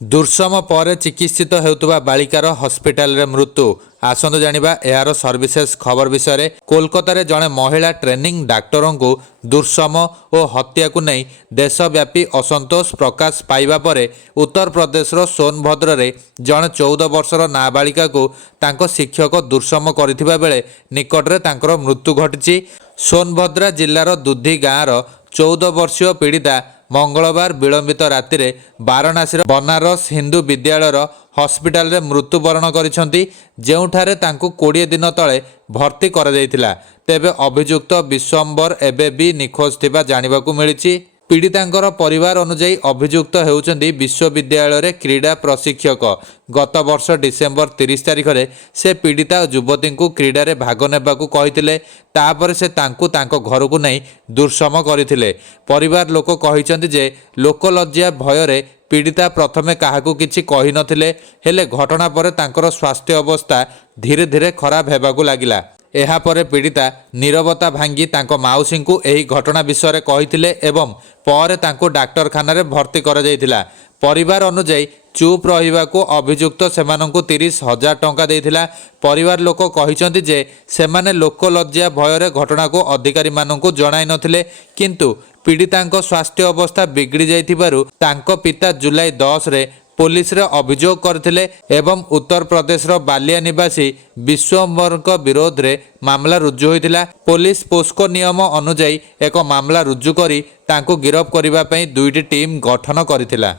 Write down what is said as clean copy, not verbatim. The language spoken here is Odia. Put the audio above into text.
ଦୁର୍ସମ ପରେ ଚିକିତ୍ସିତ ହେଉଥିବା ବାଳିକାର ହସ୍ପିଟାଲରେ ମୃତ୍ୟୁ। ଆସନ୍ତୁ ଜାଣିବା ଏହାର ସର୍ଭିସେସ୍ ଖବର ବିଷୟରେ। କୋଲକାତାରେ ଜଣେ ମହିଳା ଟ୍ରେନିଂ ଡାକ୍ତରଙ୍କୁ ଦୁର୍ସମ ଓ ହତ୍ୟାକୁ ନେଇ ଦେଶବ୍ୟାପୀ ଅସନ୍ତୋଷ ପ୍ରକାଶ ପାଇବା ପରେ ଉତ୍ତରପ୍ରଦେଶର ସୋନଭଦ୍ରରେ ଜଣେ 14 ବର୍ଷର ନାବାଳିକାକୁ ତାଙ୍କ ଶିକ୍ଷକ ଦୁର୍ସମ କରିଥିବା ବେଳେ ନିକଟରେ ତାଙ୍କର ମୃତ୍ୟୁ ଘଟିଛି। ସୋନଭଦ୍ରା ଜିଲ୍ଲାର ଦୁଧି ଗାଁର 14 ବର୍ଷୀୟ ପୀଡ଼ିତା ମଙ୍ଗଳବାର ବିଳମ୍ବିତ ରାତିରେ ବାରାଣାସୀର ବନାରସ ହିନ୍ଦୁ ବିଦ୍ୟାଳୟର ହସ୍ପିଟାଲରେ ମୃତ୍ୟୁବରଣ କରିଛନ୍ତି, ଯେଉଁଠାରେ ତାଙ୍କୁ 20 ଦିନ ତଳେ ଭର୍ତ୍ତି କରାଯାଇଥିଲା। ତେବେ ଅଭିଯୁକ୍ତ ବିଶ୍ୱମ୍ବର ଏବେ ବି ନିଖୋଜ ଥିବା ଜାଣିବାକୁ ମିଳିଛି। ପୀଡ଼ିତାଙ୍କର ପରିବାର ଅନୁଯାୟୀ ଅଭିଯୁକ୍ତ ହେଉଛନ୍ତି ବିଶ୍ୱବିଦ୍ୟାଳୟରେ କ୍ରୀଡ଼ା ପ୍ରଶିକ୍ଷକ। ଗତ ବର୍ଷ ଡିସେମ୍ବର 30 ତାରିଖରେ ସେ ପୀଡ଼ିତା ଯୁବତୀଙ୍କୁ କ୍ରୀଡ଼ାରେ ଭାଗ ନେବାକୁ କହିଥିଲେ। ତାପରେ ସେ ତାଙ୍କୁ ତାଙ୍କ ଘରକୁ ନେଇ ଦୁର୍ସମ କରିଥିଲେ। ପରିବାର ଲୋକ କହିଛନ୍ତି ଯେ ଲୋକଲଜ୍ଜା ଭୟରେ ପୀଡ଼ିତା ପ୍ରଥମେ କାହାକୁ କିଛି କହିନଥିଲେ, ହେଲେ ଘଟଣା ପରେ ତାଙ୍କର ସ୍ୱାସ୍ଥ୍ୟ ଅବସ୍ଥା ଧୀରେ ଧୀରେ ଖରାପ ହେବାକୁ ଲାଗିଲା। ଏହାପରେ ପୀଡ଼ିତା ନୀରବତା ଭାଙ୍ଗି ତାଙ୍କ ମାଉସୀଙ୍କୁ ଏହି ଘଟଣା ବିଷୟରେ କହିଥିଲେ ଏବଂ ପରେ ତାଙ୍କୁ ଡାକ୍ତରଖାନାରେ ଭର୍ତ୍ତି କରାଯାଇଥିଲା। ପରିବାର ଅନୁଯାୟୀ ଚୁପ୍ ରହିବାକୁ ଅଭିଯୁକ୍ତ ସେମାନଙ୍କୁ 30,000 ଟଙ୍କା ଦେଇଥିଲା। ପରିବାର ଲୋକ କହିଛନ୍ତି ଯେ ସେମାନେ ଲୋକଲଜ୍ଜା ଭୟରେ ଘଟଣାକୁ ଅଧିକାରୀମାନଙ୍କୁ ଜଣାଇ ନଥିଲେ, କିନ୍ତୁ ପୀଡ଼ିତାଙ୍କ ସ୍ୱାସ୍ଥ୍ୟ ଅବସ୍ଥା ବିଗିଡ଼ି ଯାଇଥିବାରୁ ତାଙ୍କ ପିତା ଜୁଲାଇ 10ରେ ପୋଲିସରେ ଅଭିଯୋଗ କରିଥିଲେ ଏବଂ ଉତ୍ତରପ୍ରଦେଶର ବାଲିଆ ନିବାସୀ ବିଶ୍ୱମ୍ବରଙ୍କ ବିରୋଧରେ ମାମଲା ରୁଜୁ ହୋଇଥିଲା। ପୋଲିସ ପୋସ୍କୋ ନିୟମ ଅନୁଯାୟୀ ଏକ ମାମଲା ରୁଜୁ କରି ତାଙ୍କୁ ଗିରଫ କରିବା ପାଇଁ 2ଟି ଟିମ୍ ଗଠନ କରିଥିଲା।